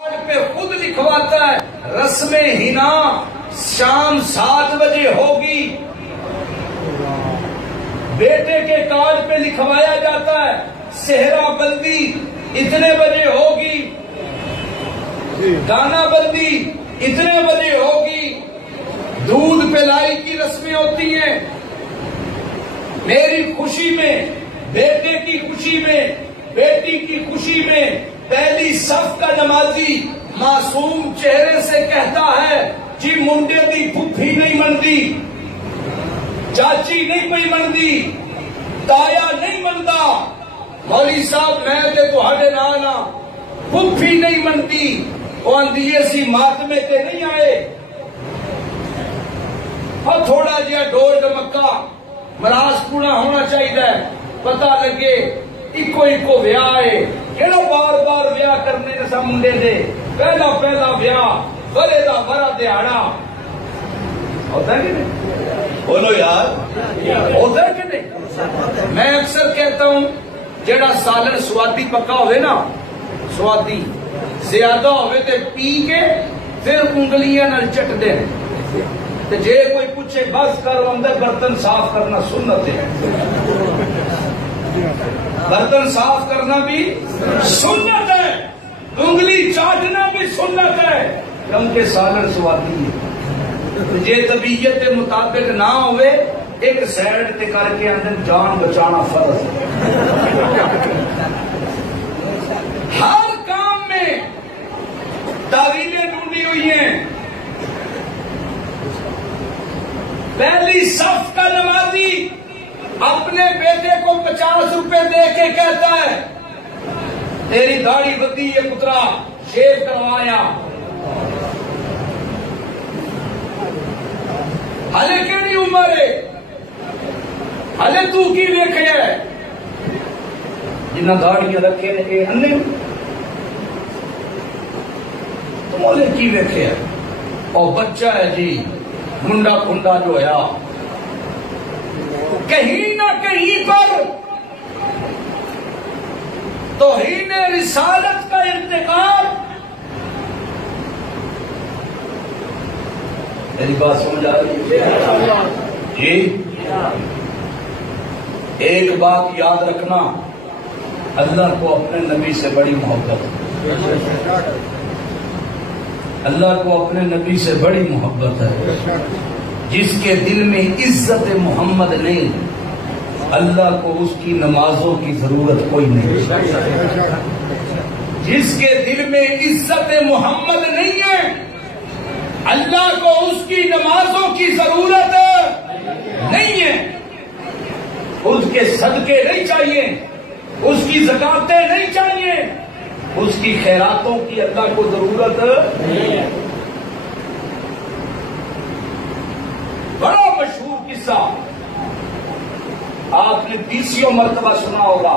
पे खुद लिखवाता है, रस्में हिना शाम 7 बजे होगी। बेटे के कार्ड पे लिखवाया जाता है, सेहरा बंदी इतने बजे होगी, दाना बंदी इतने बजे होगी, दूध पिलाई की रस्में होती हैं। मेरी खुशी में, बेटे की खुशी में, बेटी की खुशी में पहली सफ का नमाजी मासूम चेहरे से कहता है, जी मुंडे दी फुफी नहीं मनदी, चाची नहीं पई मनदी, ताया नहीं मनदा, मौली साहब मैं ते तुहाडे नाल आ, फुफी नहीं मनदी, आंदी असी मातमे ते नहीं आए। और थोड़ा जिहा डोर डमक्का मरास पूरा होना चाहिए, पता लगे इको इको ब्याह है, केड़ा बार बार ब्याह करने जैसा मुंडे दे, पहला पहला ब्याह बड़े का बड़ा दिहाड़ा होता है कि नहीं? बोलो यार, होता है कि नहीं? मैं अक्सर कहता हूं, जेड़ा सालन स्वादी पक्का होवे ना, स्वादी ज्यादा होवे ते पी के फिर उंगलियां नाल चट दे, ते जे कोई पूछे बस करो अंदर बर्तन साफ करना सुन्नत है, बर्तन साफ करना भी सुन्नत है, उंगली चाटना भी सुन्नत है, क्योंकि सालन स्वादी है। जे तबीयत के मुताबिक ना होवे, एक साइड ते करके अंदर जान बचाना फर्ज है। हर काम में तावीलें ढूंढी हुई हैं। पहली सफ का नमाजी अपने बेटे को 50 रुपए दे के कहता है, तेरी दाढ़ी बदी है पुत्रा, शेव करवाया, हले केड़ी उम्र है, हले तू की वेखे है, जिन्ना दाढ़ियां रखे ने ये अन्ने, तुम हले की वेखे है, और बच्चा है जी मुंडा कुंडा जो है, कहीं ना कहीं पर तौहीन रिसालत का इंतकाल। मेरी बात समझ आ रही है जी? एक बात याद रखना, अल्लाह को अपने नबी से बड़ी मोहब्बत है, अल्लाह को अपने नबी से बड़ी मोहब्बत है। जिसके दिल में इज्जत मोहम्मद नहीं, अल्लाह को उसकी नमाजों की जरूरत कोई नहीं। जिसके दिल में इज्जत मोहम्मद नहीं है, अल्लाह को उसकी नमाजों की जरूरत नहीं है। उसके सदके नहीं चाहिए, उसकी ज़कातें नहीं चाहिए, उसकी खैरातों की अल्लाह को जरूरत नहीं है। बड़ा मशहूर किस्सा आपने 20 मरतबा सुना होगा।